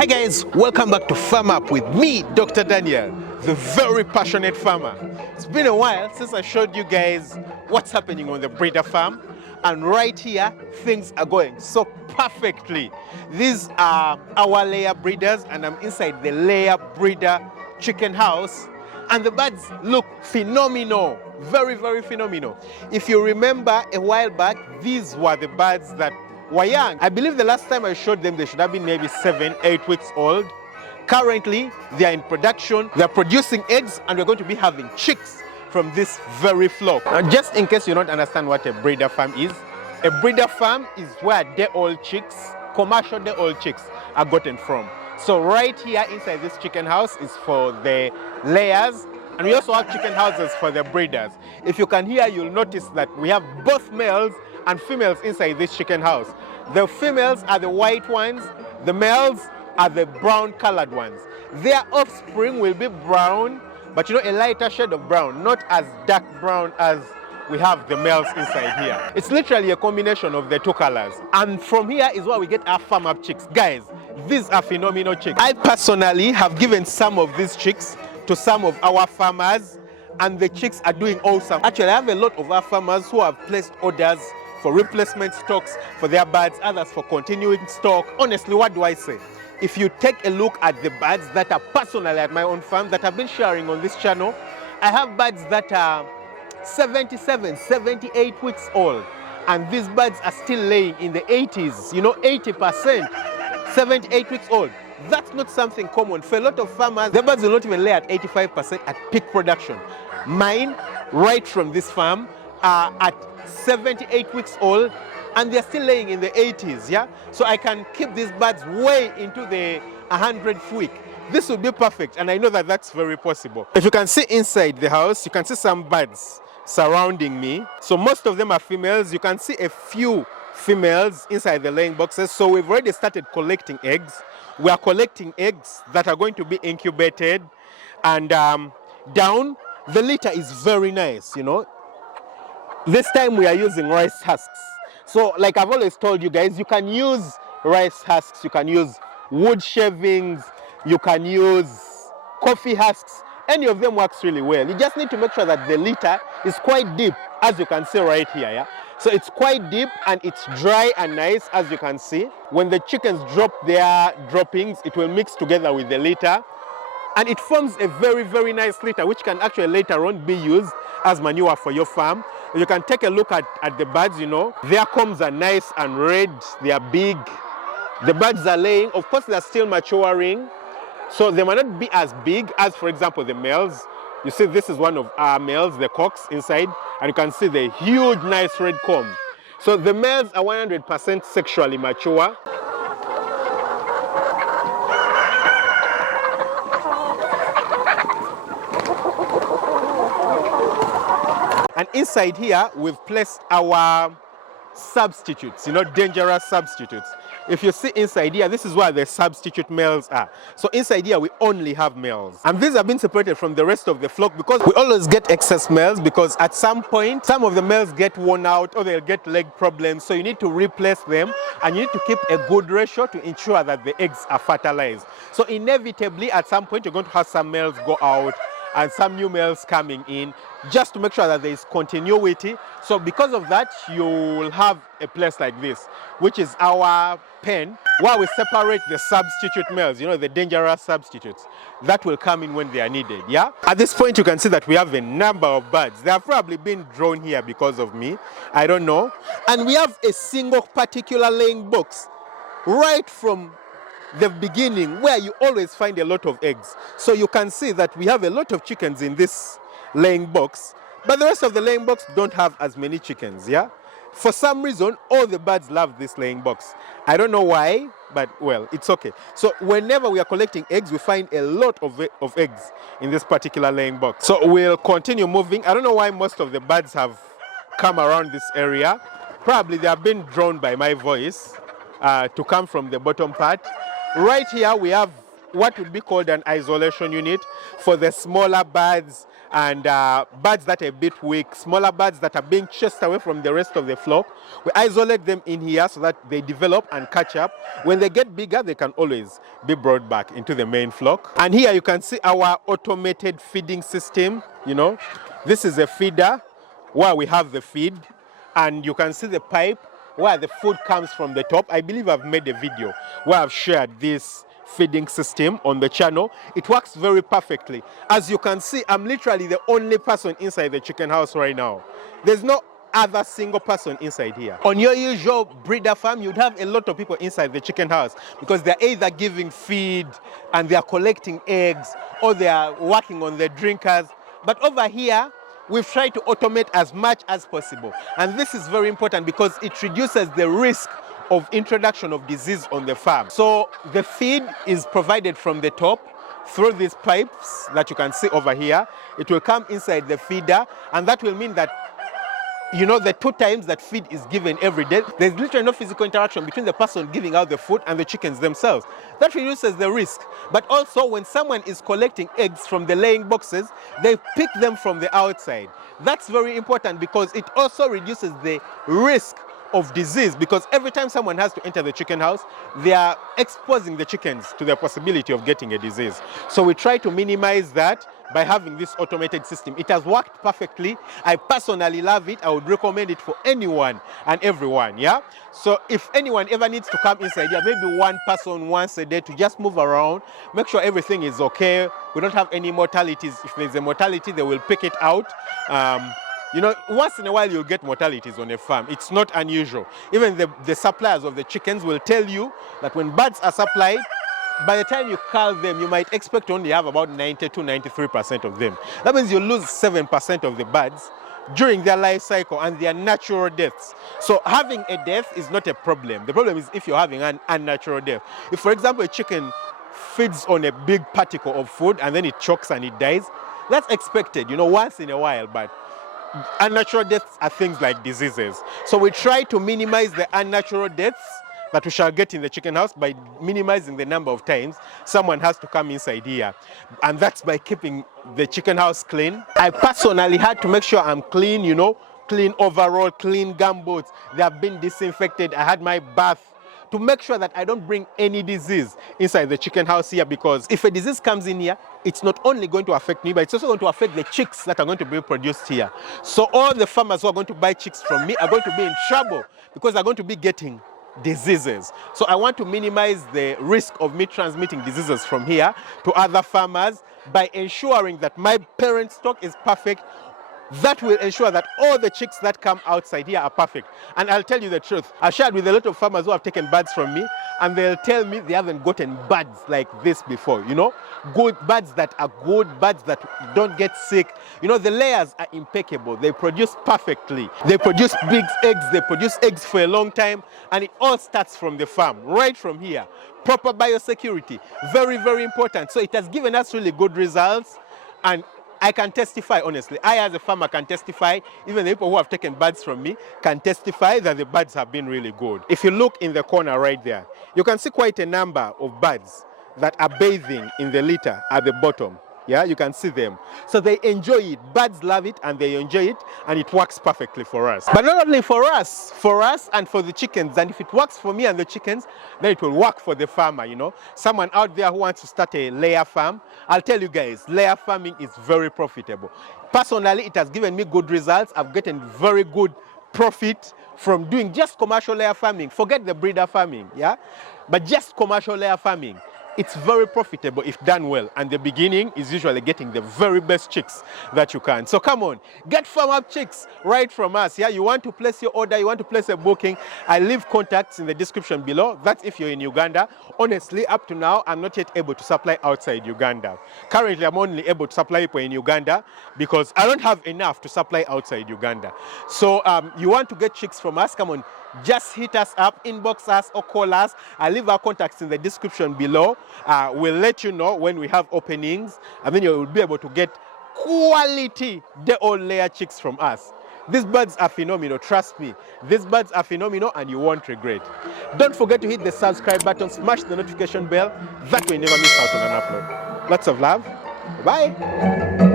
Hi guys, welcome back to Farm Up with me, Dr. Daniel, the very passionate farmer. It's been a while since I showed you guys what's happening on the breeder farm, and right here things are going so perfectly. These are our layer breeders and I'm inside the layer breeder chicken house, and the birds look phenomenal, very phenomenal. If you remember a while back, these were the birds that were young. I believe the last time I showed them they should have been maybe 7-8 weeks old. Currently they are in production, they are producing eggs, and we're going to be having chicks from this very flock. Now, just in case you don't understand what a breeder farm is, a breeder farm is where day-old chicks, commercial day-old chicks, are gotten from. So right here inside this chicken house is for the layers, and we also have chicken houses for the breeders. If you can hear, you'll notice that we have both males and females inside this chicken house. The females are the white ones, the males are the brown colored ones. Their offspring will be brown, but a lighter shade of brown, not as dark brown as we have the males inside here. It's literally a combination of the two colors. And from here is where we get our farm up chicks. Guys, these are phenomenal chicks. I personally have given some of these chicks to some of our farmers, and the chicks are doing awesome. Actually, I have a lot of our farmers who have placed orders for replacement stocks for their birds, others for continuing stock. Honestly, what do I say? If you take a look at the birds that are personally at my own farm that I've been sharing on this channel, I have birds that are 77, 78 weeks old, and these birds are still laying in the 80s, 80%, 78 weeks old. That's not something common. For a lot of farmers, the birds will not even lay at 85% at peak production. Mine, right from this farm, are at 78 weeks old, and they're still laying in the 80s, yeah? So I can keep these birds way into the 100th week. This would be perfect, and I know that that's very possible. If you can see inside the house, you can see some birds surrounding me. So most of them are females. You can see a few females inside the laying boxes. So we've already started collecting eggs. We are collecting eggs that are going to be incubated, and down, the litter is very nice, This time we are using rice husks. So like I've always told you guys, you can use rice husks, you can use wood shavings, you can use coffee husks. Any of them works really well. You just need to make sure that the litter is quite deep, as you can see right here, yeah? So it's quite deep and it's dry and nice, as you can see. When the chickens drop their droppings, it will mix together with the litter, and it forms a very nice litter, which can actually later on be used as manure for your farm. You can take a look at the birds, Their combs are nice and red, they are big. The birds are laying. Of course, they're still maturing, so they might not be as big as, for example, the males. You see, this is one of our males, the cocks inside, and you can see the huge, nice red comb. So the males are 100% sexually mature. And inside here, we've placed our substitutes, dangerous substitutes. If you see inside here, this is where the substitute males are. So inside here, we only have males. And these have been separated from the rest of the flock because we always get excess males, because at some point, some of the males get worn out or they'll get leg problems. So you need to replace them, and you need to keep a good ratio to ensure that the eggs are fertilized. So inevitably, at some point, you're going to have some males go out and some new males coming in, just to make sure that there is continuity. So because of that, you will have a place like this, which is our pen, where we separate the substitute males, the dangerous substitutes that will come in when they are needed, yeah? At this point, you can see that we have a number of birds. They have probably been drawn here because of me, I don't know. And we have a single particular laying box right from the beginning, where you always find a lot of eggs. So you can see that we have a lot of chickens in this laying box, but the rest of the laying box don't have as many chickens, yeah? For some reason, all the birds love this laying box. I don't know why, but well, it's okay. So whenever we are collecting eggs, we find a lot of eggs in this particular laying box. So we'll continue moving. I don't know why most of the birds have come around this area. Probably they have been drawn by my voice to come from the bottom part. Right here, we have what would be called an isolation unit for the smaller birds and birds that are a bit weak, smaller birds that are being chased away from the rest of the flock. We isolate them in here so that they develop and catch up. When they get bigger, they can always be brought back into the main flock. And here you can see our automated feeding system. You know, this is a feeder where we have the feed, and you can see the pipe where the food comes from the top. I believe I've made a video where I've shared this feeding system on the channel. It works very perfectly. As you can see, I'm literally the only person inside the chicken house right now. There's no other single person inside here. On your usual breeder farm, you'd have a lot of people inside the chicken house because they're either giving feed and they're collecting eggs, or they are working on the drinkers. But over here, we've tried to automate as much as possible. And this is very important because it reduces the risk of introduction of disease on the farm. So the feed is provided from the top through these pipes that you can see over here. It will come inside the feeder, and that will mean that, you know, the 2 times that feed is given every day, there's literally no physical interaction between the person giving out the food and the chickens themselves. That reduces the risk. But also, when someone is collecting eggs from the laying boxes, they pick them from the outside. That's very important because it also reduces the risk of disease, because every time someone has to enter the chicken house, they are exposing the chickens to the possibility of getting a disease. So we try to minimize that by having this automated system. It has worked perfectly. I personally love it. I would recommend it for anyone and everyone, yeah? So if anyone ever needs to come inside here, maybe one person once a day to just move around, make sure everything is okay. We don't have any mortalities. If there's a mortality, they will pick it out. You know, once in a while you'll get mortalities on a farm. It's not unusual. Even the suppliers of the chickens will tell you that when birds are supplied, by the time you cull them, you might expect to only have about 90 to 93% of them. That means you lose 7% of the birds during their life cycle, and their natural deaths. So having a death is not a problem. The problem is if you're having an unnatural death. If, for example, a chicken feeds on a big particle of food and then it chokes and it dies, that's expected, you know, once in a while, but unnatural deaths are things like diseases. So we try to minimize the unnatural deaths that we shall get in the chicken house by minimizing the number of times someone has to come inside here. And that's by keeping the chicken house clean. I personally had to make sure I'm clean, you know, clean overall, clean gumboots. They have been disinfected. I had my bath to make sure that I don't bring any disease inside the chicken house here, because if a disease comes in here, it's not only going to affect me, but it's also going to affect the chicks that are going to be produced here. So all the farmers who are going to buy chicks from me are going to be in trouble because they're going to be getting diseases. So I want to minimize the risk of me transmitting diseases from here to other farmers by ensuring that my parent stock is perfect. That will ensure that all the chicks that come outside here are perfect. And I'll tell you the truth. I've shared with a lot of farmers who have taken birds from me, and they'll tell me they haven't gotten birds like this before, you know? Good birds that are good, birds that don't get sick. You know, the layers are impeccable. They produce perfectly. They produce big eggs. They produce eggs for a long time. And it all starts from the farm, right from here. Proper biosecurity, very, very important. So it has given us really good results. And I can testify, honestly. I, as a farmer, can testify. Even the people who have taken birds from me can testify that the birds have been really good. If you look in the corner right there, you can see quite a number of birds that are bathing in the litter at the bottom. Yeah, you can see them. So they enjoy it. Birds love it and they enjoy it, and it works perfectly for us. But not only for us and for the chickens. And if it works for me and the chickens, then it will work for the farmer, you know. Someone out there who wants to start a layer farm, I'll tell you guys, layer farming is very profitable. Personally, it has given me good results. I've gotten very good profit from doing just commercial layer farming. Forget the breeder farming, yeah? But just commercial layer farming. It's very profitable if done well, and the beginning is usually getting the very best chicks that you can. So come on, get farm up chicks right from us. Yeah, you want to place your order, you want to place a booking, I leave contacts in the description below. That's if you're in Uganda. Honestly, up to now, I'm not yet able to supply outside Uganda. Currently, I'm only able to supply people in Uganda because I don't have enough to supply outside Uganda. So you want to get chicks from us, come on, just hit us up, inbox us, or call us. I'll leave our contacts in the description below. We'll let you know when we have openings, and then you will be able to get quality day-old layer chicks from us. These birds are phenomenal, trust me. These birds are phenomenal and you won't regret. Don't forget to hit the subscribe button, smash the notification bell. That way you never miss out on an upload. Lots of love. Bye.